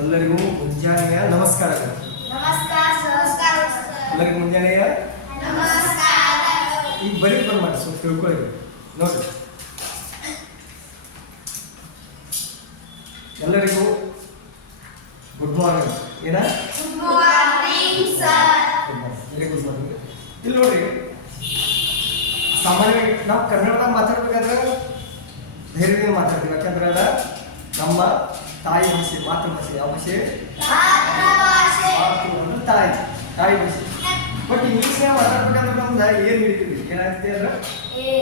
ಎಲ್ಲರಿಗೂ ಮುಂಜಾನೆಯ ನಮಸ್ಕಾರಗಳು. ಎಲ್ಲರಿಗೂ ಮುಂಜಾನೆಯ ಈಗ ಬರೀ ಬಂದ್ ಮಾಡಿ ಸ್ವಲ್ಪ ತಿಳ್ಕೊಳ್ಳಿ ನೋಡ್ರಿ. ಎಲ್ಲರಿಗೂ ಗುಡ್ ಮಾರ್ನಿಂಗ್. ಏನ ವೆರಿ ಗುಡ್ ಮಾರ್ನಿಂಗ್. ಇಲ್ಲಿ ನೋಡ್ರಿ, ಸಾಮಾನ್ಯವಾಗಿ ನಾವು ಕನ್ನಡದಾಗ ಮಾತಾಡ್ಬೇಕಾದ್ರೆ ಧೈರ್ಯದಿಂದ ಮಾತಾಡ್ತೀವಿ. ಯಾಕಂದ್ರೆ ಅದ ನಮ್ಮ ತಾಯಿ ಭಾಷೆ, ಮಾತೃಭಾಷೆ. ಯಾವ ಭಾಷೆ? ತಾಯಿ ಭಾಷೆ. ಬಟ್ ಇಂಗ್ಲೀಷ್ನಾಗ ಮಾತಾಡ್ಬೇಕಂದ್ರೆ ನಮ್ದು ಏನ್ ಹಿಡಿತೀವಿ, ಏನಾಗ್ತದೆ ಅಂದ್ರೆ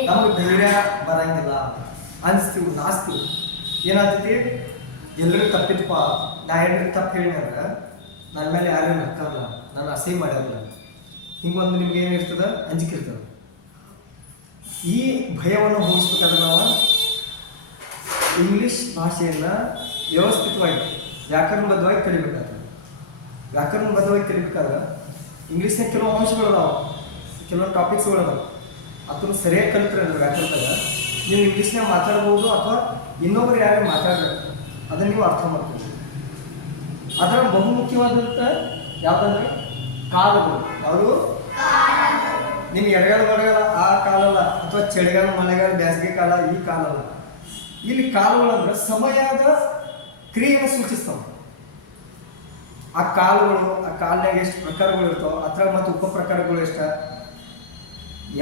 ನಮ್ಗೆ ಧೈರ್ಯ ಬರಂಗಿಲ್ಲ, ಅನ್ಸ್ತೀವಿ, ನಾಸ್ತೀವಿ. ಏನಾಗ್ತೈತಿ, ಎಲ್ಲರೂ ತಪ್ಪಿತ್ತಪ್ಪ, ನಾ ಏನಾದ್ರು ತಪ್ಪು ಹೇಳಿ ಅಂದ್ರೆ ನನ್ನ ಮೇಲೆ ಯಾರೇನು ನಕ್ಕಲ್ಲ, ನಾನು ಅಸಹ್ಯ ಮಾಡ್ಯಾರಲ್ಲ, ಹಿಂಗೊಂದು ನಿಮ್ಗೆ ಏನಿರ್ತದ, ಅಂಜಿಕೆ ಇರ್ತದೆ. ಈ ಭಯವನ್ನು ಹೋಗಿಸ್ಬೇಕಾದ್ರೆ ನಾವು ಇಂಗ್ಲೀಷ್ ಭಾಷೆಯನ್ನು ವ್ಯವಸ್ಥಿತವಾಗಿ ವ್ಯಾಕರಣಬದ್ಧವಾಗಿ ಕಲಿಬೇಕಾಗ್ತದೆ. ವ್ಯಾಕರಣಬದ್ಧವಾಗಿ ಕಲಿಬೇಕಾದ್ರೆ ಇಂಗ್ಲೀಷ್ನಾಗ ಕೆಲವು ಅಂಶಗಳು ಅದಾವ, ಕೆಲವೊಂದು ಟಾಪಿಕ್ಸ್ಗಳು ಅದಾವ. ಅದನ್ನು ಸರಿಯಾಗಿ ಕಲಿತ್ರೆ ಅಂದ್ರೆ ವ್ಯಾಕರಣದಾಗ ನೀವು ಇಂಗ್ಲೀಷ್ನಾಗ ಮಾತಾಡ್ಬೋದು, ಅಥವಾ ಇನ್ನೊಬ್ರು ಯಾರು ಮಾತಾಡ್ಬೇಕು ಅದನ್ನು ನೀವು ಅರ್ಥ ಮಾಡ್ಬೋದು. ಅದರ ಬಹುಮುಖ್ಯವಾದಂಥ ಯಾವುದಂದ್ರೆ ಕಾಲಗಳು. ಯಾವುದು? ನಿಮ್ಗೆ ಎಡಗಾಲ ಬರಗಾಲ ಆ ಕಾಲಲ್ಲ, ಅಥವಾ ಚಳಿಗಾಲ, ಮಳೆಗಾಲ, ಬೇಸಿಗೆ ಕಾಲ, ಈ ಕಾಲಲ್ಲ. ಇಲ್ಲಿ ಕಾಲಗಳಂದ್ರೆ ಸಮಯದ ಕ್ರಿಯೆಯನ್ನು ಸೂಚಿಸ್ತಾವ. ಆ ಕಾಲಗಳು, ಆ ಕಾಲನಾಗ ಎಷ್ಟು ಪ್ರಕಾರಗಳು ಇರ್ತಾವ, ಅದ್ರ ಮತ್ತು ಉಪ ಪ್ರಕಾರಗಳು ಎಷ್ಟ,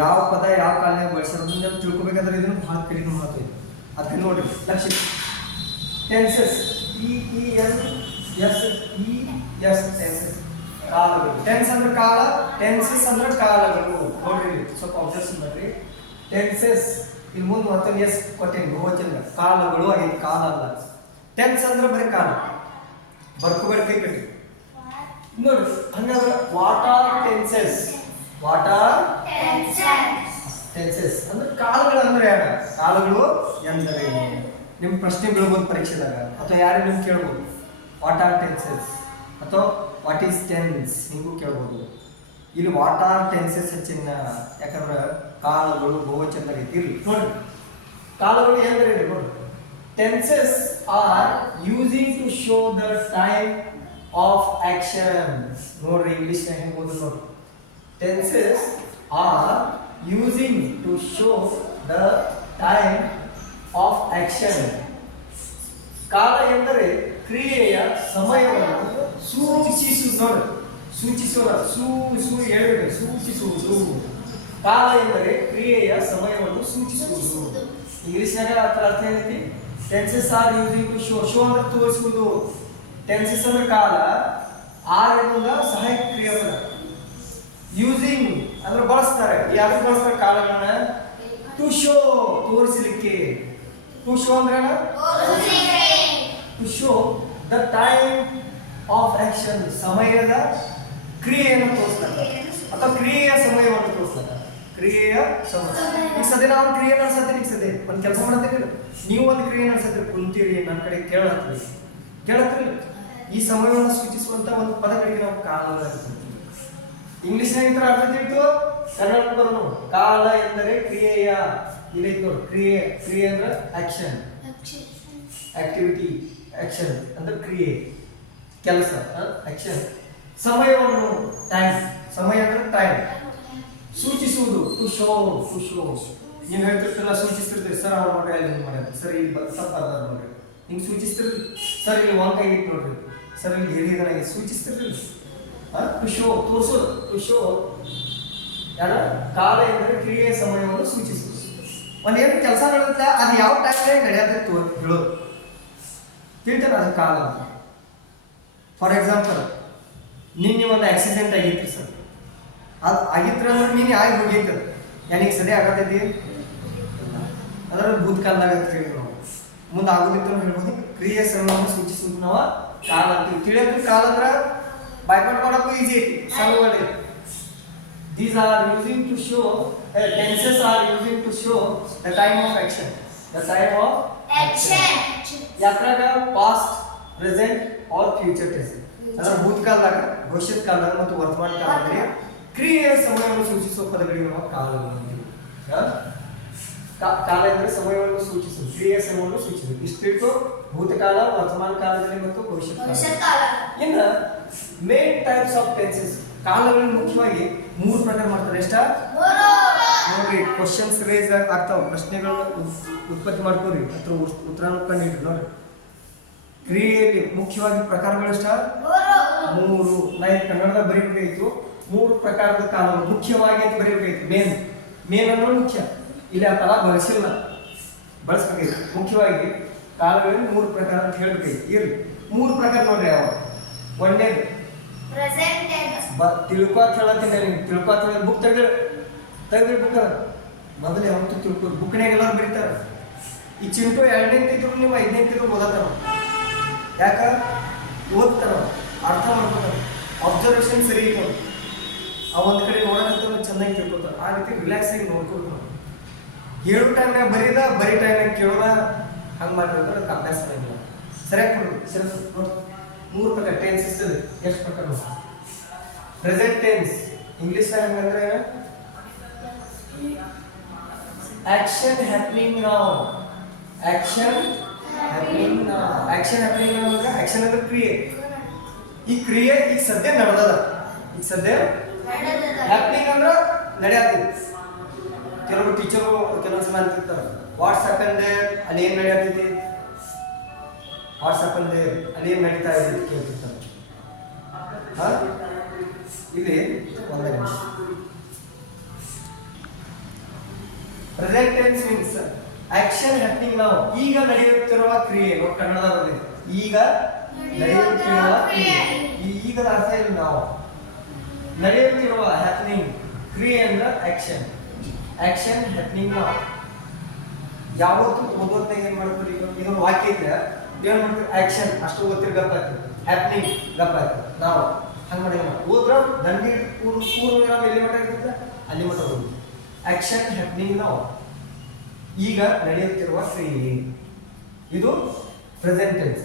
ಯಾವ ಪದ ಯಾವ ಕಾಲನಾಗ ಬಳಸ್ಯಾರ ಅದನ್ನೆಲ್ಲ ತಿಳ್ಕೊಬೇಕಾದ್ರೆ ಇದನ್ನು ಭಾಳ ಕಡಿಮೆ ಮಹತ್ವ ಇದೆ. ಅದಕ್ಕೆ ನೋಡ್ರಿ, ಲಕ್ಷ ಟೆನ್ಸಸ್, ಟೆನ್ಸಸ್ ಕಾಲಗಳು. ಟೆನ್ಸ್ ಅಂದ್ರೆ ಕಾಲ, ಟೆನ್ಸಸ್ ಅಂದ್ರೆ ಕಾಲಗಳು. ನೋಡ್ರಿ ಸ್ವಲ್ಪ ಅಬ್ಸರ್ವ್ ಮಾಡ್ರಿ. ಟೆನ್ಸಸ್ ಇಲ್ಲಿ ಮುಂದೆ ಮತ್ತೆ ಎಸ್ ಕೊಟ್ಟೇನಿ, ಬಹುವಚನ ಕಾಲಗಳು ಆಗೈತಿ, ಕಾಲ ಅಲ್ಲ. ಟೆನ್ಸ್ ಅಂದ್ರೆ ಬರೀ ಕಾಲ, ಬರ್ಕೋಬೇಡ ಕೈ ಕಟ್ಟಿ ನೋಡ್ರಿ. ಹಂಗಾದ್ರೆ what are tenses? What are tenses ಅಂದ್ರೆ ಕಾಲಗಳು ಅಂದ್ರೆ ಯಾರ? ಕಾಲಗಳು ಎಂದರೆ ನಿಮ್ ಪ್ರಶ್ನೆ ಬೀಳ್ಬೋದು ಪರೀಕ್ಷೆದಾಗ, ಅಥವಾ ಯಾರೇ ನಿಮ್ಗೆ ಕೇಳ್ಬೋದು ವಾಟ್ ಆರ್ ಟೆನ್ಸಸ್ ಅಥವಾ ವಾಟ್ ಈಸ್ ಟೆನ್ಸ್, ನಿಮಗೂ ಕೇಳ್ಬೋದು. ಇಲ್ಲಿ ವಾಟ್ ಆರ್ ಟೆನ್ಸಸ್ ಹೆಚ್ಚಿನ, ಯಾಕಂದ್ರೆ ಕಾಲಗಳು ಬಹುವಚನದಾಗ ಐತಿ. ಇಲ್ಲಿ ನೋಡ್ರಿ, ಕಾಲಗಳು ಎಂದರೆ ನೋಡಿ, tenses are using to show the time of action. ನೋಡ್ರಿ ಇಂಗ್ಲಿಷ್ನಾಗ ಹೆಂಗೆ ಓದು ನೋಡ್ರಿ. Tenses are using to show the time of action. ಕಾಲ ಎಂದರೆ ಕ್ರಿಯೆಯ ಸಮಯವನ್ನು ಸೂಚಿಸುವುದು. ನೋಡಿ, ಸೂಚಿಸುವ ಹೇಳ್ಬೇಕು, ಸೂಚಿಸುವುದು. ಕಾಲ ಎಂದರೆ ಕ್ರಿಯೆಯ ಸಮಯವನ್ನು ಸೂಚಿಸುವುದು. ಇಂಗ್ಲಿಷ್ನಾಗ ಅರ್ಥ ಏನೈತಿ? Tenses are using to show. Show ಅಂದ್ರೆ ತೋರಿಸುವುದು. ಟೆನ್ಸಸ್ ಅಂದ್ರೆ ಕಾಲ, ಆರ್ ಎಂಬುದ ಸಹಾಯಕ ಕ್ರಿಯಾಪದ. ಯೂಸಿಂಗ್ ಅಂದ್ರೆ ಬಳಸ್ತಾರೆ. ಯಾರು ಬಳಸ್ತಾರೆ ಕಾಲಗಳನ್ನ? ಟು ಶೋ, ತೋರಿಸಲಿಕ್ಕೆ. ಟು ಶೋ ಅಂದ್ರೆ to show the time of action, ಸಮಯದ ಕ್ರಿಯೆಯನ್ನು ತೋರಿಸ್ತಾರೆ, ಅಥವಾ ಕ್ರಿಯೆಯ ಸಮಯವನ್ನು ತೋರಿಸ್ತಾರೆ. ಕ್ರಿಯೆಯ ಸಮಯ. ಈಗ ಸದ್ಯ ನಾವು ಕ್ರಿಯೆ ನಡೆಸತ್ತೀವಿ. ಈಗ ಸದ್ಯ ಒಂದು ಕೆಲಸ ಮಾಡತ್ತೀವಿ, ನೀವು ಒಂದು ಕ್ರಿಯೆ ನಡೆಸತ್ತೀರಿ, ಕುಂತೀರಿ, ನನ್ನ ಕಡೆ ಕೇಳತ್ತೀರಿ. ಈ ಸಮಯವನ್ನು ಸೂಚಿಸುವಂತ ಒಂದು ಪದಗಳಿಗೆ ನಾವು ಕಾಲ ಅಂತೀವಿ. ಇಂಗ್ಲಿಷ್ನಾಗ ಈ ಥರ ಅರ್ಥ ತಿಳ್ತು, ಕನ್ನಡ ಬರೋನು ಕಾಲ ಎಂದರೆ ಕ್ರಿಯೆಯ. ಇಲ್ಲಿ ನೋಡಿ, ಕ್ರಿಯೆ ಅಂದ್ರೆ ಆಕ್ಷನ್, ಆಕ್ಟಿವಿಟಿ. ಆಕ್ಷನ್ ಅಂದ್ರೆ ಕ್ರಿಯೆ, ಕೆಲಸ, ಆಕ್ಷನ್. ಸಮಯವನ್ನು ಟೈಮ್, ಸಮಯ ಅಂದ್ರೆ ಟೈಮ್. ಸೂಚಿಸುವುದು to show. ನೀವು ಹೇಳ್ತಿರ್ತಿರಲ್ಲ, ಸೂಚಿಸ್ತಿರ್ತೀರಿ, ಸರ್ ಅವ್ರ ಮಗ ಇಲ್ಲಿ ಮಾಡ್ಯಾರ, ಸರ್ ಇಲ್ಲಿ ತಪ್ಪಾದ ನೋಡ್ರಿ, ಹಿಂಗೆ ಸೂಚಿಸ್ತಿರ್ಲಿ. ಸರ್ ಇಲ್ಲಿ ಒಂದ್ ಇತ್ತು ನೋಡ್ರಿ, ಸರ್ ಇಲ್ಲಿ ಹಿರಿಯದನಾಗಿ ಸೂಚಿಸ್ತಿರ್ಲಿ. ಟು ಶೋ, ತೋರಿಸೋದು. ಟು ಶೋ ಯಾರ? ಕಾಲ ಎಂದರೆ ಕ್ರಿಯೆಯ ಸಮಯವನ್ನು ಸೂಚಿಸುವುದು. ಒಂದೇನು ಕೆಲಸ ನಡೆಯುತ್ತೆ, ಅದು ಯಾವ ಟೈಮ್ನಾಗ ನಡೆಯತ್ತೆ ಹೇಳೋದು, ತಿಳ್ತಾನೆ ಅದು ಕಾಲ ಅಂತ. ಫಾರ್ ಎಕ್ಸಾಂಪಲ್, ನಿನ್ನೆ ಒಂದು ಆಕ್ಸಿಡೆಂಟ್ ಆಗಿತ್ತು ಸರ್, ಅದು ಆಗಿತ್ತು ಅಂದ್ರೆ ನೀನು ಆಗಿ ಹೋಗಿತ್ತು, ನನಗೆ ಸರಿ ಆಗತ್ತೈತಿ ಅದರ ಭೂತಕಾಲದಾಗ ಅಂತ ಹೇಳಿ ನಾವು ಮುಂದೆ ಆಗೋದಿತ್ತು ಹೇಳ್ಬೋದು. ಕ್ರಿಯೆ ಸಮಯವನ್ನು ಸೂಚಿಸುವುದು ನಾವು ಕಾಲ ಅಂತೀವಿ. ತಿಳಿಯೋದು ಕಾಲ ಅಂದ್ರೆ ಬೈಪಾಟ್ ಮಾಡೋಕ್ಕೂ ಈಸಿ ಐತಿ, ಸಣ್ಣ ಐತಿ. These are using to show, tenses are using to show the time of action. The time of action. ಯಾತ್ರಾಗ past, present or future tense. ಅಂದ್ರೆ ಭೂತಕಾಲದಾಗ, ಭವಿಷ್ಯತ್ ಕಾಲದಾಗ ಮತ್ತು ವರ್ತಮಾನ ಕಾಲದಲ್ಲಿ ಕ್ರಿಯೆಯ ಸಮಯವನ್ನು ಸೂಚಿಸುವ ಪದಗಳಿಗೆ ನಾವು ಕಾಲಗಳು ಅಂತೀವಿ. ಕಾಲ ಎಂದರೆ ಸಮಯವನ್ನು ಸೂಚಿಸುವುದು, ಕ್ರಿಯೆಯ ಸಮಯವನ್ನು ಸೂಚಿಸುವುದು. ಇಷ್ಟಿಟ್ಟು ಭೂತಕಾಲ, ವರ್ತಮಾನ ಕಾಲದಲ್ಲಿ ಮತ್ತು ಭವಿಷ್ಯತ್ ಕಾಲ. ಇನ್ನು ಮೇನ್ ಟೈಪ್ಸ್ ಆಫ್ ಟೆನ್ಸಸ್, ಕಾಲಗಳನ್ನು ಮುಖ್ಯವಾಗಿ 3 ಪ್ರಕಾರ ಮಾಡ್ತಾರೆ. ಎಷ್ಟ ನೋಡ್ರಿ, ಕ್ವಶನ್ಸ್ ರೇಸ್ ಆಗ್ತಾವ, ಪ್ರಶ್ನೆಗಳನ್ನ ಉತ್ಪತ್ತಿ ಮಾಡ್ಕೋರಿ, ಅಥವಾ ಉತ್ತರನ ಕಂಡಿಡ್ರಿ. ನೋಡ್ರಿ, ಕ್ರಿಯೆಯಲ್ಲಿ ಮುಖ್ಯವಾಗಿ ಪ್ರಕಾರಗಳು ಎಷ್ಟ? 3. ನಾ ಕನ್ನಡದಾಗ ಬರೀಬೇಕಾಗಿತ್ತು. 3 ಪ್ರಕಾರದ ಕಾಲಗಳು ಮುಖ್ಯವಾಗಿ ಅಂತ ಬರೀಬೇಕಾಗಿತ್ತು. ಮೇನ್ ಅನ್ನೋದು ಮುಖ್ಯ, ಇಲ್ಲಿ ಆ ತರ ಬಳಸ್ಬೇಕಾಗಿತ್ತು. ಮುಖ್ಯವಾಗಿ ಕಾಲಗಳಲ್ಲಿ 3 ಪ್ರಕಾರ ಅಂತ ಹೇಳ್ಬೇಕಾಗಿತ್ತು. ಇರ್ಲಿ, 3 ಪ್ರಕಾರ ನೋಡ್ರಿ. ಯಾವ ಒಂದೇದು ತಿಳ್ಕೊತ್ ಹೇಳತ್ತೀನಿ. ತಿಳ್ಕೊತ್ ಹೇಳ ಬುಕ್ ತೆಗ್ರಿ ಬುಕ್ ಮೊದಲು ಯಾವತ್ತು ತಿಳ್ಕೊ ಬುಕ್ನಾಗ ಎಲ್ಲರೂ ಬರೀತಾರೆ. ಈ ಚಿಂಟು 2ನೇ ತಿದ್ರು ನೀವು 5ನೇ ತಿದ್ರು ಓದತ್ತಾರ. ಯಾಕ ಓದ್ತಾರ, ಅರ್ಥ ಮಾಡ್ಕೊತಾರ, ಅಬ್ಸರ್ವೇಷನ್ ಸರಿ ಇತ್ತು. ಆ ಒಂದು ಕಡೆ ನೋಡೋಕಂತ ಚೆನ್ನಾಗಿ ತಿಳ್ಕೊತಾರೆ. ಆ ರೀತಿ ರಿಲ್ಯಾಕ್ಸ್ ಆಗಿ ನೋಡ್ಕೊಡ್ತಾರೆ. ಹೇಳೋ ಟೈಮ್ನಾಗ ಬರೀ ಟೈಮ್ನಾಗ ಕೇಳೋದ ಹಂಗೆ ಮಾಡಿದ್ರೆ ಅದಕ್ಕೆ ಅಭ್ಯಾಸ ಆಗಿಲ್ಲ. ಸರಿಯಾಗಿ ಕೊಡ್ರಿ. ಸರಿ ನೋಡಿ, 3 ಪ್ರಕಾರ ಟೆನ್ಸಸ್ ಇದೆ. ಎಷ್ಟು ಪ್ರಕಾರ? ಪ್ರೆಸೆಂಟ್ ಟೆನ್ಸ್ ಇಂಗ್ಲಿಷ್ನಾಗ ಹಂಗಂದ್ರೆ action happening now. Action happening now ಅಂದ್ರೆ ಆಕ್ಷನ್ ಅಂದ್ರೆ ಕ್ರಿಯೆ. ಈ ಕ್ರಿಯೆ ಈಗ ಸದ್ಯ ನಡೆದದ. ಹ್ಯಾಪನಿಂಗ್ ಅಂದ್ರೆ ನಡೆಯತ್ತಿದೆ. ಕೆಲವರು ಟೀಚರು ಕೆಲವೊಂದು ಸಲ ಅಂತಿರ್ತಾರೆ, ವಾಟ್ಸಪ್ ಅಂದೆ ಅಲ್ಲಿ ಏನು ನಡೆಯತ್ತಿದೆ, ವಾಟ್ಸಪ್ ಅಂದೆ ಅಲ್ಲಿ ಏನು ನಡೀತಾ ಇದೆ ಅಂತ ಕೇಳ್ತಿರ್ತಾರೆ. ಇಲ್ಲಿ ಒಂದು ನಿಮಿಷ. Present tense means action happening now. ಈಗ ನಡೆಯುತ್ತಿರುವ ಕ್ರಿಯೆ. ನೋಡಿ, ಕನ್ನಡದ ಬಂದಿದೆ, ಈಗ ನಡೆಯುತ್ತಿರುವ ಕ್ರಿಯೆ. ಈಗದ ಅರ್ಥ ಇಲ್ಲ. ನಾವು ನಡೆಯುತ್ತಿರುವ ಹ್ಯಾಪನಿಂಗ್, ಕ್ರಿಯೆ ಅಂದ್ರೆ ಆಕ್ಷನ್ ಹ್ಯಾಪನಿಂಗ್ ನೌ. ಯಾವತ್ತು ಓದೋತ್ನಾಗ ಏನ್ ಮಾಡ್ತಾರೆ? ಈಗ ಇದೊಂದು ವಾಕ್ಯ ಇದ್ರೆ ಏನ್ ಮಾಡ್ತೀವಿ? ಆಕ್ಷನ್ ಅಷ್ಟು ಓದ್ತಿರ್ ಗಪ್ಪ ಆಗ್ತದೆ, ಹ್ಯಾಪನಿಂಗ್ ಗಪ್ಪ ಆಗ್ತದೆ. ನಾವು ಹಂಗೆ ಮಾಡಿ ಓದ್ರ ದಂಡಿ ಪೂರ್ವ ಎಲ್ಲಿ ಮಟ್ಟ ಇರ್ತದೆ ಅಲ್ಲಿ ಮಟ್ಟ ಹೋಗಿ. ಆಕ್ಷನ್ ಹ್ಯಾಪನಿಂಗ್ ನೌ, ಈಗ ನಡೆಯುತ್ತಿರುವ ಕ್ರಿಯೆ. ಇದು ಪ್ರೆಸೆಂಟ್ ಟೆನ್ಸ್.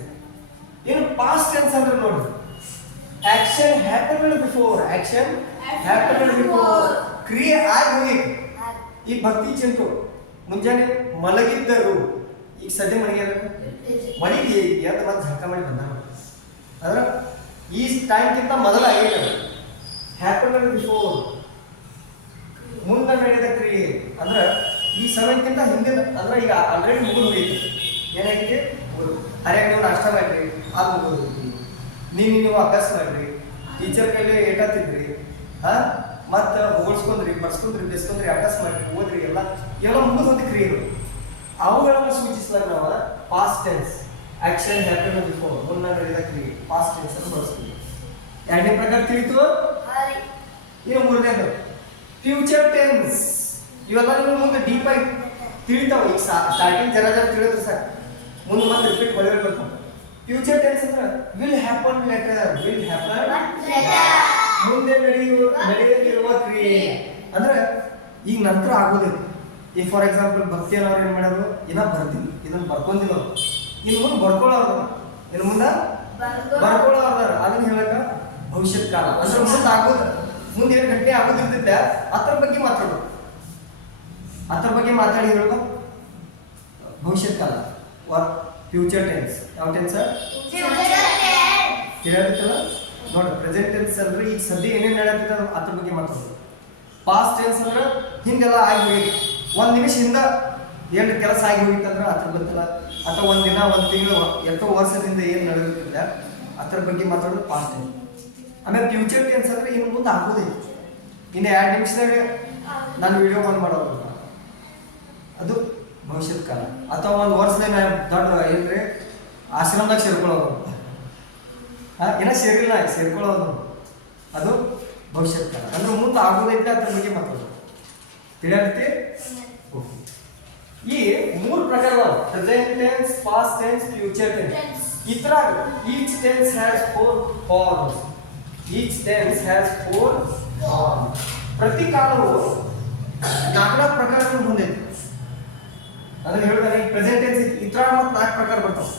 ಇನ್ನು ಪಾಸ್ಟ್ ಟೆನ್ಸ್ ಅಂದ್ರೆ ನೋಡಿ, ಆಕ್ಷನ್ ಹ್ಯಾಪನ್ಡ್ ಬಿಫೋರ್. ಕ್ರಿಯೆ ಆಗಿ ಹೋಗಿತ್ತು. ಈ ಭಕ್ತಿ ಚಿಂಟು ಮುಂಜಾನೆ ಮಲಗಿದ್ದರು, ಈಗ ಸದ್ಯ ಮಲಗ್ಯಾರ, ಮಲಗಿ ಎದ್ದು ಮತ್ತೆ ಝಕ್ಕ ಮಾಡಿ ಬಂದ. ಅಂದ್ರೆ ಈ ಟೈಮ್ಗಿಂತ ಮೊದಲ ಆಗಿಲ್ಲ. ಹ್ಯಾಪನ್ಡ್ ಬಿಫೋರ್, ಮುಂದೆ ನಡೆದ ಕ್ರಿಯೆ. ಅಂದ್ರೆ ಈ ಸಮಯಕ್ಕಿಂತ ಹಿಂದಿನ, ಅಂದ್ರೆ ಈಗ ಆಲ್ರೆಡಿ ಮುಗಿದು ಹೋಗಿತ್ತು. ಏನಾಗಿದೆ? ಹರಿಯಾಗಿ ನೀವು ನಾಷ್ಟ ಮಾಡ್ರಿ, ಅದು ಮುಗಿದು ಹೋಗಿ ನೀವು ಅಭ್ಯಾಸ ಮಾಡ್ರಿ, ಟೀಚರ್ ಕೈಲಿ ಏಟಾತಿದ್ರಿ, ಮತ್ತೆ ಹೊಗಳ್ಸ್ಕೊಂಡ್ರಿ, ಬರ್ಸ್ಕೊಂಡ್ರಿ, ಬೆಸ್ಕೊಂಡ್ರಿ, ಅಭ್ಯಾಸ ಮಾಡ್ರಿ, ಓದ್ರಿ, ಎಲ್ಲ ಮುಗಿದು ಹೋದ ಕ್ರಿಯೆಗಳು. ಅವುಗಳನ್ನು ಸೂಚಿಸಿದಾಗ ನಾವು past tense, action happen before, ಮುನ್ನ ನಡೆದ ಕ್ರಿಯೆ, ಪಾಸ್ಟ್ ಟೆನ್ಸ್ ಅನ್ನು ಬಳಸ್ತೀವಿ. 2ನೇ ಪ್ರಕಾರ ತಿಳಿತು. ಇನ್ನು 3ನೇದು ಫ್ಯೂಚರ್ ಟೆನ್ಸ್. ಇವೆಲ್ಲ ನಿಮ್ಗೆ ಮುಂದೆ ಡೀಪ್ ಆಗಿ ತಿಳಿತಾವ. ಈಗ ಸ್ಟಾರ್ಟಿಂಗ್ ಜರ ತಿಳಿದ್ರೆ ಸಾಕು, ಮುಂದೆ ಮತ್ತೆ ರಿಪೀಟ್ ಬರ್ತಾವ. ಫ್ಯೂಚರ್ ಟೆನ್ಸ್ ಅಂದ್ರೆ ವಿಲ್ ಹ್ಯಾಪನ್ ಲೆಟರ್, ಮುಂದೆ ನಡೆಯಲಿರುವ ಕ್ರಿಯೆ. ಅಂದ್ರೆ ಈಗ ನಂತರ ಆಗೋದಿಲ್ಲ. ಈಗ ಫಾರ್ ಎಕ್ಸಾಂಪಲ್ ಭಕ್ತಿಯನ್ನವ್ರು ಏನು ಮಾಡೋರು, ಏನೋ ಬರ್ತೀನಿ, ಇದನ್ನ ಬರ್ಕೊಂದಿಲ್ಲ ಅವ್ರು, ಇನ್ನು ಮುಂದೆ ಬರ್ಕೊಳ್ಳೋರು, ಇನ್ನು ಮುಂದೆ ಬರ್ಕೊಳ್ಳೋರ್ದಾರ. ಅದನ್ನ ಹೇಳಕ ಭವಿಷ್ಯತ್ ಕಾಲ ಅಂದ್ರೆ ಮುಂದೆ ಆಗೋದು, ಮುಂದೆ ಏನು ಘಟನೆ ಆಗೋದಿರ್ತೈತೆ ಅದ್ರ ಬಗ್ಗೆ ಮಾತಾಡೋದು. ಅದ್ರ ಬಗ್ಗೆ ಮಾತಾಡಿ ಹೇಳೋದು ಭವಿಷ್ಯತ್ ಕಾಲ, ಫ್ಯೂಚರ್ ಟೆನ್ಸ್. ಯಾವ ಟೆನ್ಸ್ ಕೇಳಿರ್ತಲ್ಲ ನೋಡಿ. ಪ್ರೆಸೆಂಟ್ ಟೆನ್ಸ್ ಅಂದ್ರೆ ಈಗ ಸದ್ಯ ಏನೇನು ನಡೆಯುತ್ತೆ ಅದ್ರ ಬಗ್ಗೆ ಮಾತಾಡೋದು. ಪಾಸ್ಟ್ ಟೆನ್ಸ್ ಅಂದ್ರೆ ಹಿಂದೆಲ್ಲ ಆಗಿ ಹೋಗಿ, ಒಂದು ನಿಮಿಷ ಹಿಂದೆ ಏನು ಕೆಲಸ ಆಗಿ ಹೋಗಿತ್ತಂದ್ರೆ ಅದ್ರ ಗೊತ್ತಿಲ್ಲ, ಅಥವಾ ಒಂದು ದಿನ, ಒಂದು ತಿಂಗಳು, ಎಷ್ಟೋ ವರ್ಷದಿಂದ ಏನು ನಡೆಯುತ್ತಿಲ್ಲ ಅದ್ರ ಬಗ್ಗೆ ಮಾತಾಡೋದು ಪಾಸ್ಟ್ ಟೆನ್ಸ್. ಆಮೇಲೆ ಫ್ಯೂಚರ್ ಟೆನ್ಸ್ ಅಂದ್ರೆ ಇನ್ನು ಮುಂದೆ ಆಗೋದಿಲ್ಲ, ಇನ್ನು 2 ನಿಮಿಷದಾಗ ನಾನು ವಿಡಿಯೋ ಬಂದ್ ಮಾಡೋದು, ಅದು ಭವಿಷ್ಯತ್ ಕಾಲ. ಅಥವಾ ಒಂದು ವರ್ಷದಾಗ ದೊಡ್ಡ ಏನ್ರಿ ಆಶ್ರಮದಾಗ ಸೇರ್ಕೊಳ್ಳೋದು, ಏನೋ ಸೇರ್ಕೊಳ್ಳೋದು, ಅದು ಭವಿಷ್ಯತ್ ಕಾಲ. ಅಂದ್ರೆ ಮುಂದೆ ಆಗೋದೈತೆ ಅದ್ರ ಬಗ್ಗೆ ಮಾತಾಡೋದು. ತಿಳಿಯತ್ತೆ? ಈ 3 ಪ್ರಕಾರ present tense, past tense, future tense. ಇದ್ರಾಗ ಈಚ್ ಟೆನ್ಸ್ ಹ್ಯಾಸ್ 4 ಫಾರ್ಮ್ಸ್. ಪ್ರತಿ ಕಾಲವು 4 ಪ್ರಕಾರಗಳು ಹೊಂದೈತಿ. ಅದನ್ನ ಹೇಳಿದಾಗ ಈ ಪ್ರೆಸೆಂಟ್ ಟೆನ್ಸ್ ಇದ್ರಾಗ ಮತ್ತೆ 4 ಪ್ರಕಾರ ಬರ್ತಾವ.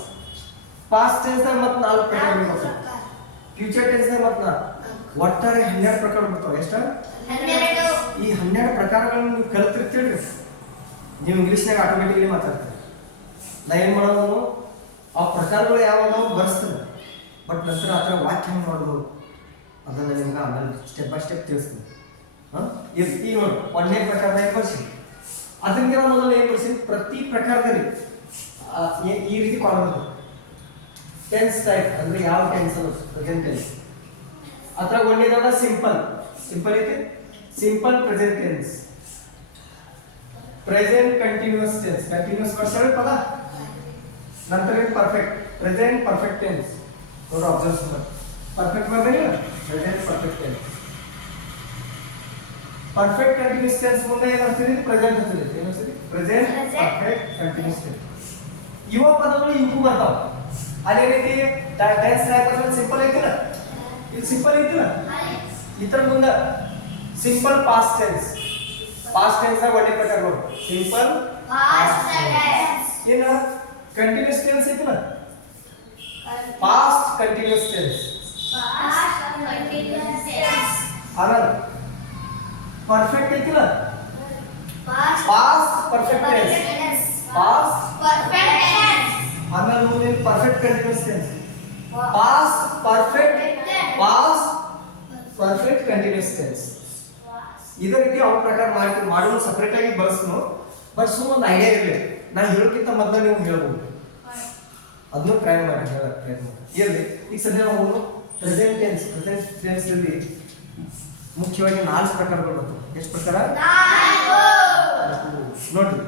ಪಾಸ್ಟ್ ಟೆನ್ಸ್ ಮತ್ತೆ 4 ಪ್ರಕಾರ ಬರ್ತಾವ. ಫ್ಯೂಚರ್ ಟೆನ್ಸ್ ಮತ್ತೆ 4. ಒಟ್ಟಾರೆ 12 ಪ್ರಕಾರ ಬರ್ತಾವ. ಎಷ್ಟು? 12. ಈ 12 ಪ್ರಕಾರಗಳನ್ನು ನೀವು ಕಲಿತಿರ್ತೀರಿ. ನೀವು ಇಂಗ್ಲೀಷ್ನಾಗ ಆಟೋಮೆಟಿಕ್ಲಿ ಮಾತಾಡ್ತೀರಿ. ನಾ ಏನು ಮಾಡೋದು, ಆ ಪ್ರಕಾರಗಳು ಯಾವ ನಾವು ಬರ್ಸ್ತೇನೆ, ಬಟ್ ನಂತರ ಆ ಥರ ವಾಕ್ಯ ಹೆಂಗೆ ಮಾಡ್ಬೋದು ಅದನ್ನು ನಿಮ್ಗೆ ಆಮೇಲೆ ಸ್ಟೆಪ್ ಬೈ ಸ್ಟೆಪ್ ತಿಳಿಸ್ತೀನಿ. ಈಗ ನೋಡಿ, ಒಂದನೇ ಪ್ರಕಾರದಾಗ ಬರ್ಸಿ, ಅದಕ್ಕಿಂತ ಮೊದಲು ಏನು ಬರ್ಸಿ, ಪ್ರತಿ ಪ್ರಕಾರದಲ್ಲಿ ಈ ರೀತಿ ಕಾಲ್ ಟೆನ್ಸ್ ಟೈಪ್ ಅಂದರೆ ಯಾವ ಟೆನ್ಸ್ ಅನ್ನೋದು ಪ್ರೆಸೆಂಟ್ ಟೆನ್ಸ್. ಅದ್ರಾಗ ಒಂದೇದಾಗ ಸಿಂಪಲ್ ಐತಿ, simple present tense, present continuous tense, continuous ವರ್ಷ ಪದ. ನಂತರ ಪರ್ಫೆಕ್ಟ್, ಪ್ರೆಸೆಂಟ್ ಪರ್ಫೆಕ್ಟ್ ಟೆನ್ಸ್ ನೋಡಿ, ಅಬ್ಸರ್ವ್ ಮಾಡಿ. ಪರ್ಫೆಕ್ಟ್ ಬರ್ಬೇಕಿಲ್ಲ, present perfect tense. Perfect continuous tense ಮುಂದೆ ಏನಾಗ್ತದೆ, ಪ್ರೆಸೆಂಟ್ ಆಗ್ತದೆ. ಏನಾಗ್ತದೆ, ಪ್ರೆಸೆಂಟ್ ಪರ್ಫೆಕ್ಟ್ ಕಂಟಿನ್ಯೂಸ್ ಟೆನ್ಸ್. ಇವ ಪದಗಳು ಇವು ಬರ್ತಾವ. ಅದೇ ರೀತಿ ಟೆನ್ಸ್ ಟೈಪ್ ಸಿಂಪಲ್ ಐತಿಲ್ಲ, ಇದು ಸಿಂಪಲ್ ಐತಿಲ್ಲ, ಇತರ ಮುಂದೆ simple past tense. Past tense ನ ಒಳ್ಳೆ ಪ್ರಕಾರ ನೋಡಿ, ಸಿಂಪಲ್ ಪಾಸ್ಟ್ ಟೆನ್ಸ್. ಏನ ಕಂಟಿನ್ಯೂಸ್ ಟೆನ್ಸ್ ಐತಿಲ್ಲ, ಪಾಸ್ಟ್ ಕಂಟಿನ್ಯೂಸ್ ಟೆನ್ಸ್. ಆಮೇಲೆ ಪರ್ಫೆಕ್ಟ್ ಐತಿಲ್ಲ, past perfect tense, past perfect tense. ಆಮೇಲೆ ಮುಂದೆ perfect continuous tense, past perfect, past perfect continuous tense. ಇದೇ ರೀತಿ ಅವ್ರ ಪ್ರಕಾರ ಮಾಡೋದು ಸಪ್ರೇಟ್ ಆಗಿ ಬಳಸ್ನು, ಬಟ್ ಸುಮ್ಮನೆ ಒಂದು ಐಡಿಯಾ ಇರಲಿ. ನಾನು ಹೇಳೋಕ್ಕಿಂತ ಮೊದಲು ನೀವು ಹೇಳ್ಬೋದು, ಅದನ್ನು ಟ್ರೈ ಮಾಡಿ ಹೇಳಕ್ಕೆ ಪ್ರಯತ್ನ ಮಾಡಿ. ಇರಲಿ, ಈಗ ಸದ್ಯ ನಾವು ಪ್ರೆಸೆಂಟ್ ಟೆನ್ಸ್ ಅಲ್ಲಿ ಮುಖ್ಯವಾಗಿ 4 ಪ್ರಕಾರಗಳು ಬರ್ತವೆ. ಎಷ್ಟು ಪ್ರಕಾರ ನೋಡ್ರಿ,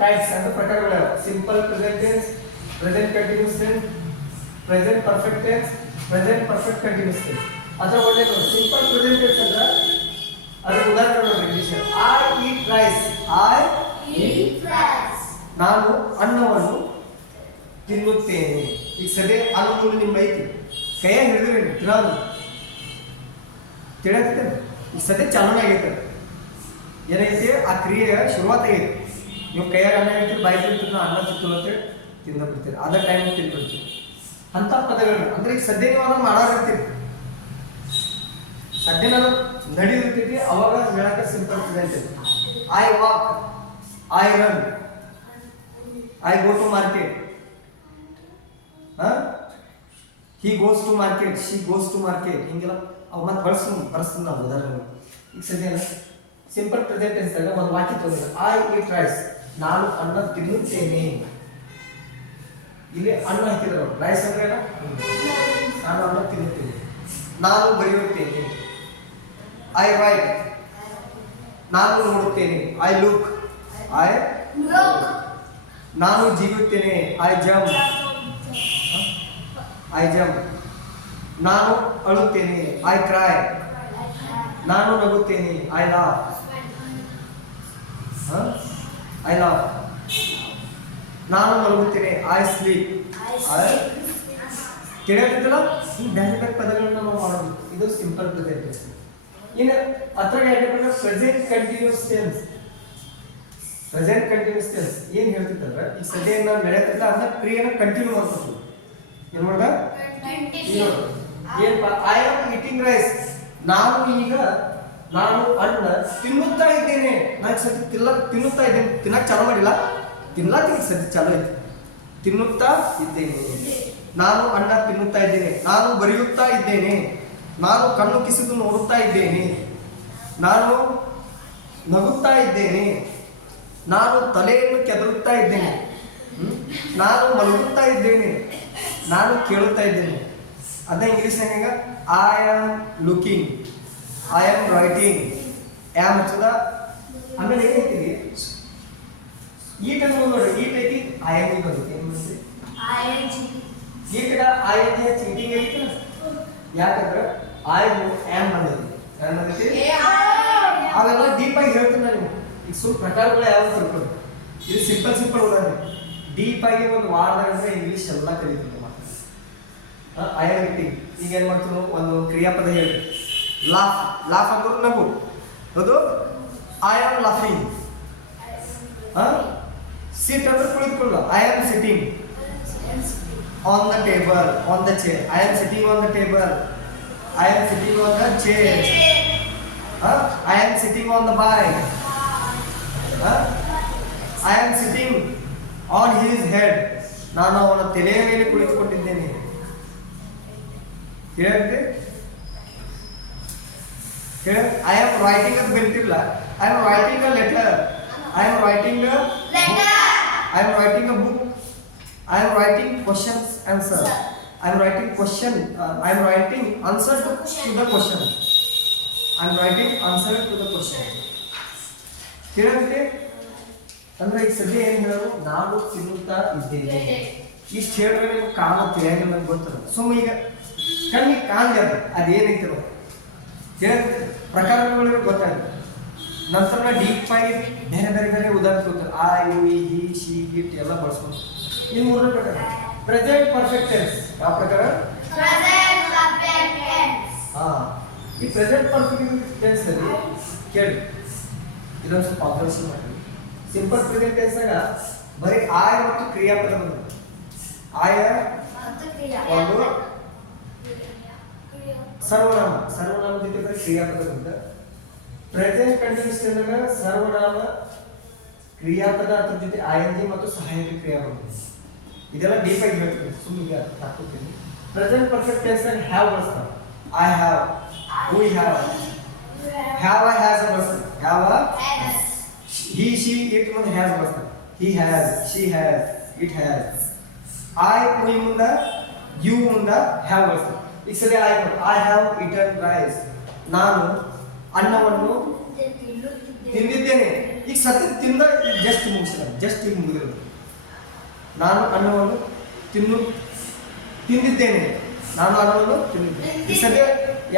ಟೈಪ್ಸ್ ಅಂತ ಪ್ರಕಾರಗಳು ಯಾವ? Simple present tense, present continuous tense, present perfect tense, present perfect continuous tense. ಅದರ ಒಳ್ಳೆ ಸಿಂಪಲ್ ಪ್ರೆಸೆಂಟ್ ಟೆನ್ಸ್ ಅಂದ್ರೆ ಅದಕ್ಕೆ ಉದಾಹರಣೆ ನೋಡ್ರಿ, English I eat rice, I eat rice, ನಾನು ಅನ್ನವನ್ನು ತಿನ್ನುತ್ತೇನೆ. ಈಗ ಸದ್ಯ ಅನ್ನವನ್ನು ನಿಮ್ಮ ಐತಿ ಕೈಯಾಗ ಹಿಡಿದ್ರಿ ತಿನ್ನೋದು ತಿಳಿಯತ್ತೆ. ಈಗ ಸದ್ಯ ಚಾಲನೆ ಆಗೈತೆ, ಏನೈತಿ ಆ ಕ್ರಿಯೆಯ ಶುರುವಾತ ಆಗೈತಿ. ನೀವು ಕೈಯಾಗ ಅನ್ನ ಇರ್ತೀರಿ, ಬಾಯಿ ತಿಂತೀರಿ, ಅನ್ನ ತಿಂತೀವಿ ಅಂತೇಳಿ ತಿಂದ ಬಿಡ್ತೀರಿ, ಅದ ಟೈಮ್ ತಿಂದ್ಬಿಡ್ತೀರಿ. ಅಂಥ ಪದಗಳನ್ನ ಅಂದ್ರೆ ಈಗ ಸದ್ಯ ನೀವು ಅದನ್ನು ಮಾಡೋರಿರ್ತೀರಿ, ಸದ್ಯ ನಾನು ನಡೆಯುತ್ತೀವಿ, ಅವಾಗ ಹೇಳಕ್ಕೆ simple present. I walk, I run, I go to market, he goes to market, she goes to market. ಹಿಂಗೆಲ್ಲ ಅವು ಮತ್ತೆ ಬಳಸ್ತೀನಿ ನಾವು ಉದಾಹರಣೆ. ಈಗ ಸದ್ಯ ಸಿಂಪಲ್ ಪ್ರೆಸೆಂಟ್ ಟೆನ್ಸ್ದಾಗ ಒಂದು ವಾಕ್ಯ ತೊಗೊಂಡಿಲ್ಲ, ಐ ಈಟ್ ರೈಸ್, ನಾನು ಅನ್ನ ತಿನ್ನುತ್ತೇನೆ. ಇಲ್ಲಿ ಅನ್ನ ಹಾಕಿದ್ರು, ರೈಸ್ ಅಂದ್ರೆ ನಾನು ಅನ್ನ ತಿನ್ನುತ್ತೇನೆ. ನಾನು ಬರೆಯುತ್ತೇನೆ, ಐ ರೈಟ್, ನಾನು ನೋಡುತ್ತೇನೆ, ಐ ಲುಕ್, ಐ ಲುಕ್. ನಾನು ಜೀವಿಸುತ್ತೇನೆ, ಐ ಜಂಪ್, ಐ ಜಂಪ್. ನಾನು ಅಳುತ್ತೇನೆ, ಐ ಕ್ರೈ. ನಾನು ನಗುತ್ತೇನೆ, ಐ ಲಾಫ್, ಐ ಲಾಫ್. ನಾನು ಮಲಗುತ್ತೇನೆ, ಐ ಸ್ಲೀಪ್, ಐ. ಕೇಳಿರ್ತಿಲ್ಲ, ಈ ಬೇರೆ ಬೇರೆ ಪದಗಳನ್ನ ನಾವು ಮಾಡೋದು. ಇದು ಸಿಂಪಲ್ ಪ್ರೆಸೆಂಟ್ ಟೆನ್ಸ್. ಇನ್ನು ಅದ್ರಾಗ present continuous tense. Present continuous tense ಏನ್ ಹೇಳ್ತಿತ್ತಂದ್ರೆ, ಈಗ ಸದ್ಯ ನಾವು ನಡೆಯತ್ತಿಲ್ಲ ಅದನ್ನ ಕ್ರಿಯೆನ ಕಂಟಿನ್ಯೂ ಮಾಡ್ತೀವಿ. ಏನ್ ಮಾಡ್ದ, ಏನಪ್ಪ, ಐ ಆಮ್ ಈಟಿಂಗ್ ರೈಸ್, ನಾನು ಅನ್ನ ತಿನ್ನುತ್ತಾ ಇದ್ದೇನೆ. ನಾನು ಸದ್ಯ ತಿನ್ನುತ್ತಾ ಇದ್ದೇನೆ, ತಿನ್ನಕ್ಕೆ ಚಾಲು ಮಾಡಿಲ್ಲ, ತಿನ್ನಕ್ಕೆ ಸದ್ಯ ಚಾಲು ಐತಿ. ತಿನ್ನುತ್ತಾ ಇದ್ದೇನೆ, ನಾನು ಅನ್ನ ತಿನ್ನುತ್ತಾ ಇದ್ದೇನೆ. ನಾನು ಬರೆಯುತ್ತಾ ಇದ್ದೇನೆ, ನಾನು ಕಣ್ಣು ಕಿಸಿದು ನೋಡುತ್ತಾ ಇದ್ದೇನೆ. ನಾನು ನಗುತ್ತಾ ಇದ್ದೇನೆ, ನಾನು ತಲೆಯನ್ನು ಕೆದರುತ್ತಾ ಇದ್ದೇನೆ. ನಾನು ಮಲಗುತ್ತಾ ಇದ್ದೇನೆ, ನಾನು ಕೇಳುತ್ತಾ ಇದ್ದೇನೆ. ಅದೇ ಇಂಗ್ಲೀಷ್ನಾಗ I am looking, I am writing, am ಹಚ್ಚದ. ಆಮೇಲೆ ಏನೈತಿ, ಈಟ್ ಅಂತ ನೋಡ್ರಿ, ಈಟ್ ಐತಿ, ಐ ಆಮ್ ಬಂದೈತಿ. ಏನು ಮಾಡ್ತೀವಿ, ಈ ಕಡೆ ಐ ಐತಿ ಚೀಟಿಂಗ್ ಐತಿ. ಯಾಕಂದ್ರೆ ಐ ಆಮ್ ಬಂದೈತಿ, ಏನು ಬಂದೈತಿ. ಅವೆಲ್ಲ ಡೀಪ್ ಆಗಿ ಹೇಳ್ತೀನಿ ನಾನು. ಈಗ ಸ್ವಲ್ಪ ಪ್ರಕಾರಗಳು ಯಾವ ತಿಳ್ಕೊಳ್ಳಿ. ಇದು ಸಿಂಪಲ್ ಉದಾಹರಣೆ. ಡೀಪ್ ಆಗಿ ಒಂದು ವಾರದಾಗ ಇಂಗ್ಲೀಷ್ ಎಲ್ಲ ಕಲಿತೀವಿ. I am eating. ಈಗ ಏನು ಮಾಡ್ತೀವಿ, ಒಂದು ಕ್ರಿಯಾಪದ ಹೇಳಿ, ಲಾಫ್. ಲಾಫ್ ಅಂದ್ರೆ ನಗು, ಅದು ಐ ಆಮ್ ಲಾಫಿಂಗ್. ಸಿಟ್ ಅಂದ್ರೆ ಕುಳಿತುಕೊಳ್ಳ, I am sitting on the table, on the chair. I am sitting on the table, I am sitting on the chair. I am sitting on the bike. I am sitting on his head, ನಾನು ಅವನ ತಲೆಯ ಮೇಲೆ ಕುಳಿತುಕೊಂಡಿದ್ದೇನೆ. ಹೇಳಿದ್ರಿ I am writing ಅಂತ ಬರೀತಿಲ್ಲ, I am writing a letter, I am writing a book, I am writing questions answer, I am writing question, I am writing answer to the question, I am writing answer to the question. ಕೇಳಿದ್ರೆ ಅಂದ್ರೆ ಈಗ ಸದ್ಯ ಏನು ಹೇಳೋದು, ನಾನು ತಿನ್ನುತ್ತಾ ಇದ್ದೇನೆ. ಇಷ್ಟು ಹೇಳಿದ್ರೆ ನಿಮ್ಗೆ ಕಾಮ ತಿಳಿಯಂಗಿಲ್ಲ ಅಂತ ಗೊತ್ತದ. ಸುಮ್ಮ ಈಗ ಕಣ್ಣಿಗೆ ಕಾಣ್ದೆ ಅದೇನೈತದ ಕೇಳಿದ್ರೆ ಪ್ರಕಾರಗಳಿಗೆ ಗೊತ್ತಾಗುತ್ತೆ. ನಂತರ ಡೀಪ್ ಆಗಿ ಬೇರೆ ಬೇರೆ ಬೇರೆ ಉದಾಹರಣೆ ಕೊಡ್ತಾರೆ. ಆ ಯು ಈ ಹಿ ಶಿ ಇಟ್ ಎಲ್ಲ ಬಳಸ್ಕೊಂಡು. ಇನ್ನು ಮೂರನೇ ಪ್ರಕಾರ ಪ್ರೆಸೆಂಟ್ ಪರ್ಫೆಕ್ಟ್ ಟೆನ್ಸ್. ಯಾವ ಪ್ರಕಾರ? ಈ ಪ್ರೆಸೆಂಟ್ ಪರ್ಫೆಕ್ಟ್ ಟೆನ್ಸ್ ಅಲ್ಲಿ ಕೇಳಿ, ಇದೊಂದು ಸ್ವಲ್ಪ ಅಭ್ಯಾಸ ಮಾಡಿ. ಸಿಂಪಲ್ ಪ್ರೆಸೆಂಟ್ ಟೆನ್ಸ್ನಾಗ ಬರೀ ಆಯ ಮತ್ತು ಕ್ರಿಯಾಪದ ಬಂದ. ಆಯ ಒಂದು ಸರ್ವನಾಮ ಜೊತೆ ಬರೀ ಕ್ರಿಯಾಪದ ಬಂದ. ಪ್ರೆಸೆಂಟ್ ಕಂಟಿನ್ಯೂಸ್ ಟೆನ್ಸ್ನಾಗ ಸರ್ವನಾಮ ಕ್ರಿಯಾಪದ ಅದ್ರ ಜೊತೆ ಐಎನ್ಜಿ ಮತ್ತು ಸಹಾಯಕ ಕ್ರಿಯಾಪದ. ಇದೆಲ್ಲ ಡೀಪ್ ಆಗಿ ಹೇಳ್ತೀನಿ, ಸುಮ್ಮನೆ ಹಾಕೋತೀನಿ. ಪ್ರೆಸೆಂಟ್ ಪರ್ಫೆಕ್ಟ್ ಟೆನ್ಸ್ನಾಗ ಹ್ಯಾವ್ ಬಳಸ್ತಾರೆ. I have, we have, have has ಬಳಸ್ತಾರೆ. ಹ್ಯಾವ್ he she it ಮುಂದೆ ಹ್ಯಾಸ್ ಬರ್ತಾರೆ. he has, she has, it has. I we ಮುಂದೆ you ಮುಂದೆ have ಬರ್ತಾರೆ. ಈಗ ಸರಿ I have eaten rice, ನಾನು ಅನ್ನವನ್ನು ತಿಂದಿದ್ದೇನೆ. ಈಗ ಸತ್ಯ ತಿಂದ ಜಸ್ಟ್ ಮುಗಿಸಿದ, ಜಸ್ಟ್ ಈಗ ಮುಗಿದಿರೋದು. ನಾನು ಅನ್ನವನ್ನು ತಿಂದಿದ್ದೇನೆ, ನಾನು ಅನ್ನವನ್ನು ತಿಂದಿದ್ದೇನೆ. ಈಗ ಸದ್ಯ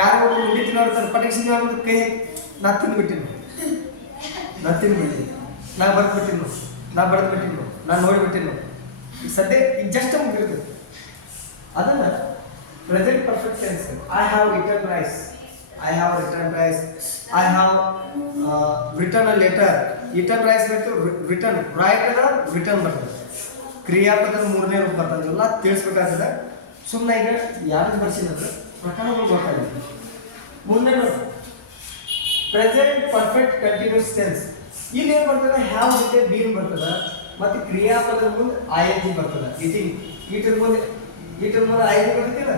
ಯಾರು ಉಂಡಿ ತಿನ್ನೋರ್ತಾರೆ ಪಟೇಕ್ಷಿ ಕೈ ನಾ ತಿಂದ್ಬಿಟ್ಟಿನಿ, ನಾ ತಿಂದ್ಬಿಟ್ಟಿನಿ, ನಾ ಬರ್ದ್ಬಿಟ್ಟಿನು, ನಾ ಬರೆದ್ಬಿಟ್ಟಿನು, ನಾನು ನೋಡಿಬಿಟ್ಟಿನು. ಈಗ ಸದ್ಯ ಈಗ ಜಸ್ಟ್ ಮುಗಿರ್ತದೆ. ಅದನ್ನ present perfect tense. I have return rice, I have return rice, I have return a letter. Return rice ಬೇಕು, ರಿಟರ್ನ್ ರೈಟ್ ಅದ ರಿಟರ್ನ್ ಬರ್ತದೆ. ಕ್ರಿಯಾಪದದ ಮೂರನೇ ರೂಪ ಬರ್ತದೆ. ಎಲ್ಲ ತಿಳಿಸ್ಬೇಕಾಗ್ತದೆ. ಸುಮ್ಮನೆ ಈಗ ಯಾರು ಬರ್ಸಿದ್ರೆ ಪ್ರಕಾರಗಳು ಗೊತ್ತಾಗಿದೆ. ಮೂರನೇ ಪ್ರೆಸೆಂಟ್ ಪರ್ಫೆಕ್ಟ್ ಕಂಟಿನ್ಯೂಸ್ ಟೆನ್ಸ್. ಇಲ್ಲಿ ಏನು ಬರ್ತದೆ, ಹ್ಯಾವ್ ಜೊತೆ ಬೀನ್ ಬರ್ತದೆ, ಮತ್ತೆ ಕ್ರಿಯಾಪದದ ಮುಂದೆ ಐ ಎನ್ ಜಿ ಬರ್ತದೆ. ಇಟಿಂಗ್ ಈಟರ್ ಮುಂದೆ ಐ ಎನ್ ಜಿ ಬರ್ತೈತಿಲ್ಲ,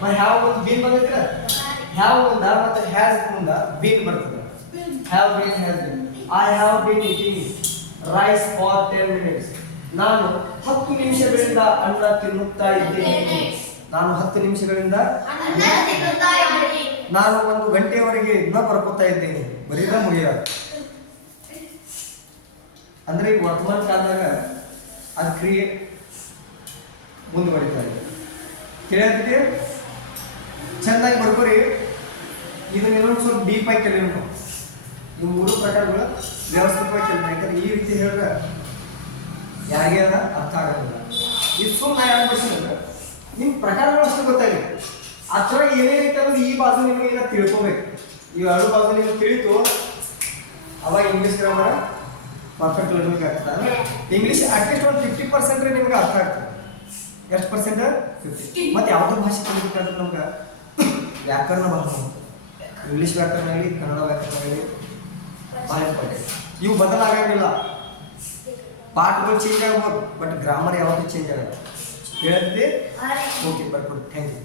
ಮತ್ತೆ ಹ್ಯಾವ್ ಮುಂದೆ ಬೀನ್ ಬಂದೈತಿಲ್ಲ. ಹ್ಯಾವ್ ಮುಂದೆ ಮತ್ತೆ ಹ್ಯಾಸ್ ಮುಂದೆ ಬೀನ್ ಬರ್ತದೆ. Have been, has been. I have been eating rice for 10 minutes. ನಾನು 10 ನಿಮಿಷಗಳಿಂದ ಅನ್ನ ತಿನ್ನುತ್ತಾ ಇದ್ದೇನೆ. ನಾನು 10 ನಿಮಿಷಗಳಿಂದ, ನಾನು 1 ಗಂಟೆಯವರೆಗೆ ಇನ್ನ ಬರ್ಕೋತಾ ಇದ್ದೇನೆ. ಬರೀದ ಮುಗಿಯ ಅಂದ್ರೆ ಈಗ ವರ್ತಮಾನ ಕಾಲದಾಗ ಅದು ಕ್ರಿಯೆ ಮುಂದುವರಿತಾರೆ. ಕೇಳಕ್ಕೆ ಚೆನ್ನಾಗಿ ಬರ್ಕೋರಿ. ಇದನ್ನ ಇನ್ನೊಂದು ಸ್ವಲ್ಪ ಡೀಪ್ ಆಗಿ ಕಲಿಯೋಣ. ಇವು 3 ಪ್ರಕಾರಗಳು ವ್ಯವಸ್ಥಿತವಾಗಿ ಕಲಿಯೋಣ. ಯಾಕಂದ್ರೆ ಈ ರೀತಿ ಹೇಳಿದ್ರೆ ಯಾರಿಗೆ ಅರ್ಥ ಆಗೋದಿಲ್ಲ. ಇದು ಸುಮ್ಮನೆ ಯಾರು ಬರ್ಸಿದ್ರೆ ನಿಮ್ಮ ಪ್ರಕಾರಗಳು ಅಷ್ಟು ಗೊತ್ತಾಗಿದೆ. ಅಥವಾ ಏನೇನೈತೆ ಅನ್ನೋದು ಈ ಬಾಜು ನಿಮಗೆ ಈಗ ತಿಳ್ಕೊಬೇಕು. ಈ 2 ಬಾಜು ನಿಮಗೆ ತಿಳಿತು, ಅವಾಗ ಇಂಗ್ಲೀಷ್ ಗ್ರಾಮರ್ ಪರ್ಫೆಕ್ಟ್ ಲರ್ನಿಂಗ್ ಆಗ್ತದೆ. ಅಂದರೆ ಇಂಗ್ಲೀಷ್ ಅಟ್ಲೀಸ್ಟ್ ಒಂದು 50% ನಿಮ್ಗೆ ಅರ್ಥ ಆಗ್ತದೆ. ಎಷ್ಟು ಪರ್ಸೆಂಟ್? 50. ಮತ್ತು ಯಾವುದೋ ಭಾಷೆ ಕಲಿಬೇಕಾದ್ರೆ ನಮ್ಗೆ ವ್ಯಾಕರಣ ಬಹಳ ಇಂಗ್ಲೀಷ್ ವ್ಯಾಕರಣ ಹೇಳಿ, ಕನ್ನಡ ವ್ಯಾಕರಣ ಹೇಳಿ ಭಾಳ ಇಂಪಾರ್ಟೆಂಟ್. ಇವು ಬದಲಾಗಂಗಿಲ್ಲ. ಪಾಠಗಳು ಚೇಂಜ್ ಆಗ್ಬೋದು, ಬಟ್ ಗ್ರಾಮರ್ ಯಾವಾಗಲೂ ಚೇಂಜ್ ಆಗಲ್ಲ. ಹೇಳಿದ್ವಿ. ಓಕೆ, ಬರ್ಕೊಡಿ. Thank you.